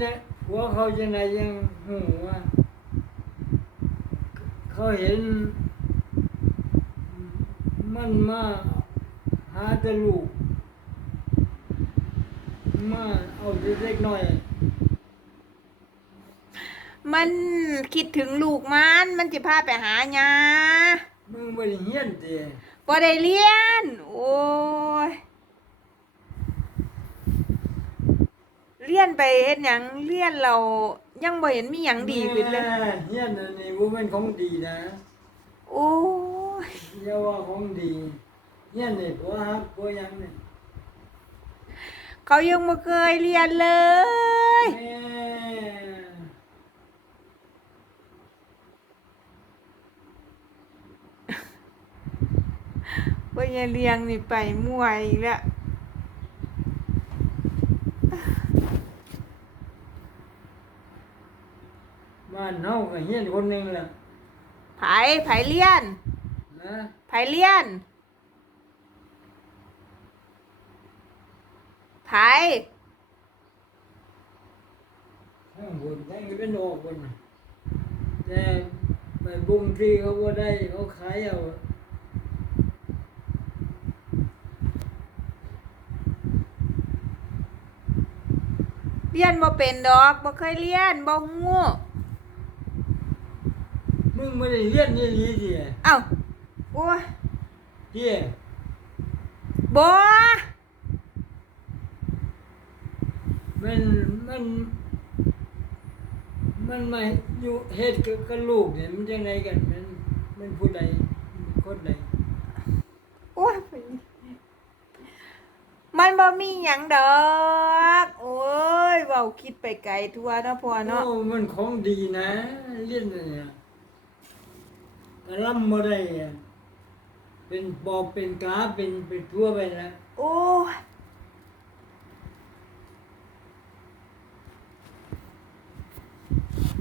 เนี่ยหัวเขาจะไหนยังหูว่าเขาเห็น มันมาหาแต่ลูกมาเอาเล็กๆหน่อย มันคิดถึงลูกมัน มันจะพาไปหาญามึงไม่ได้เฮียนเดีบ่ได้เรียน โอ้ย เรี ยนไปเฮ็ดหยังเรียนเรายังบ่เห็นมีหยังดีขึ้นเลยแม่เฮียนอันนี้ว่ามันของดีนะโอ้ยอย่าว่าของดีเฮียนนี่ผัวฮักผัวหยังนี่เขายังบ่เคยเรียนเลย แม่บ่อย่าเลี้ยงนี่ไปมั่วอีกแล้ว บ้านเฮาก็เฮียนคนหนึงแหละไผไผเรียนนะไผเรียนไผข้างบนทั้งเป็นออกบนน่ะแต่ไปบุงที่เขาบ่ได้เขาขายเอาเรียนบ่เป็นดอกบ่เคยเรียนบ่ฮู้ มึงไม่ได้เรียนนี่ดีสิเอ้าโอ้ยเฮียบ่มันมัน มันมาอยู่เฮ็ดกับกับลูกเนี่ยมันจังไดกันมันมันผู้ใดคนใดโอ้ยมันบ่มีหยังดอก โอ้ยเว้าคิดไปไกลทั่วเนาะพ่อเนาะ โอ้มันของดีนะ เรียนเนี่ย กระลำบ่ได้อะเป็นปอบเป็นกาเป็นเป็นทั่วไปแล้วโอ้ย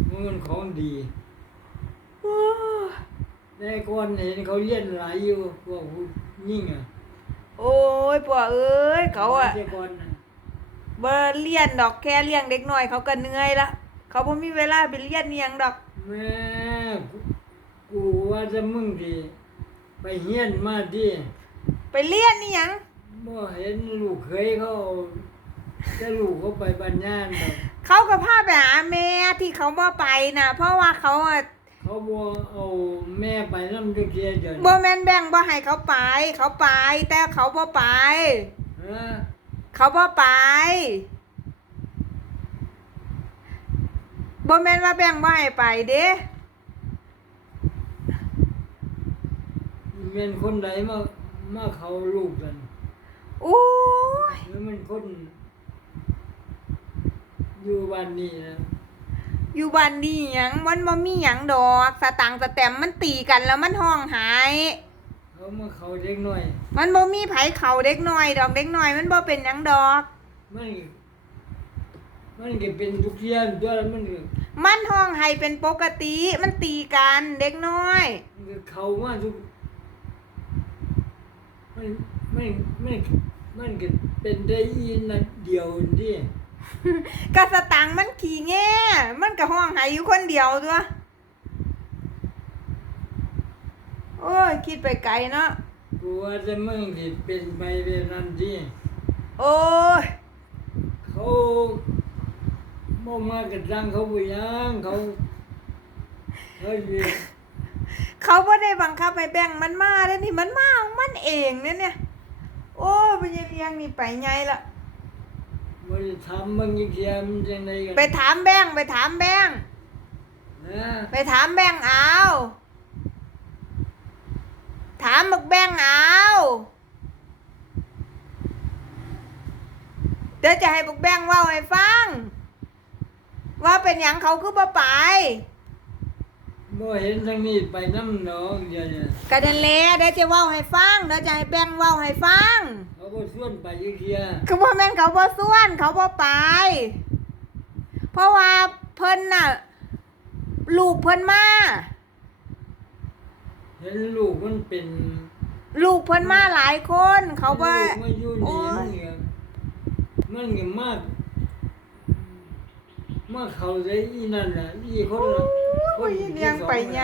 มันของดี โอ้ยแต่ก่อนเห็นเขาเรียนหลายอยู่พวกผู้ยิ่งอะโอ้ยพ่อเอ้ยเขาอะแต่ก่อนน่ะบ่เรียนดอกแค่เลี้ยงเด็กน้อยเขาก็เหนื่อยละเขาบ่มีเวลาไปเรียนอิหยังดอก แม่ กูกูว่าจะมึงดี ไปเฮียนมาดิไปเรียนอิหยัง บ่เห็นลูกเคยเขาเอาแต่ลูกเขาไปบ้านญาติดอกเขาก็พาไปหาแม่ที่เขาบ่ไปน่ะเพราะว่าเขาอะเขาบ่เอาแม่ไปนำจักเที่ยเดินบ่แม่นแบ่งบ่ให้เขาไป เขาไป แต่เขาบ่ไป ฮะเขาบ่ไปบ่แม่นว่าแบ่งบ่ให้ไปเด้ แม่นคนใดมามาเขาลูกกันโอ้ยหรือมันคน อยู่บ้านนี้นะอยู่บ้านนี่หยังมันบ่มีหยังดอกสตังค์สแตมป์มันตีกันแล้วมันห้องหาย เขามาเขาเด็กน้อย มันบ่มีไผเขาเด็กน้อยดอกเด็กน้อย มันบ่เป็นหยังดอก มันก็มันก็เป็นทุกเที่ยตัวแล้วมันก็มันห้องให้เป็นปกติมันตีกันเด็กน้อย มันก็เข้ามาทุก มันมันมันมันก็เป็นได้ยินนัดเดียวดิกะสตังค์มันขี้แง่มันก็ห้องให้อยู่คนเดียวตัวโอ้ยคิดไปไกลเนาะกูว่าจะมึงสิเป็นไปแบบนั้นดิโอ้ยเขาบ่มากระจังเขาบ่ยังเขาเขาสิ เขาบ่ได้บังคับให้แบ่งมันมาเด้อนี่มันมาของมันเองเนี่ยเนี่ย โอ้ยไปยังยังนี่ไปไงล่ะบ่ได้ทำมึงอีกเทียมนจังไดกันไปถามแบ่งไปถามแบ่งนะไปถามแบ่งเอาถามบักแบ่งเอาเดี๋ยวจะให้บักแบ่งเว่าให้ฟัง ว่าเป็นหยังเขาคือบ่ไป บ่เห็นทางนี้ไปนำน้องเดี๋ยวนี้กระเดนแลเดี๋ยวจะเว่าให้ฟังเดี๋ยวจะให้แบ่งเว่าให้ฟัง เขาบ่ชวนไปอีกเทียคือว่าแม่นเขาบ่ส่วนเขาบ่ไป เพราะว่าเพิ่นน่ะ ลูกเพิ่นมา เห็นลูกมันเป็นลูกเพิ่นมาหลายคน เขาบ่ ลูกมาอยู่โอ้นี่ย มันก็มันก็มาก เมื่อเขาได้อีนั่นน่ะอีคนโอ้ละยพ่อใหญ่เลี้ยงไปไง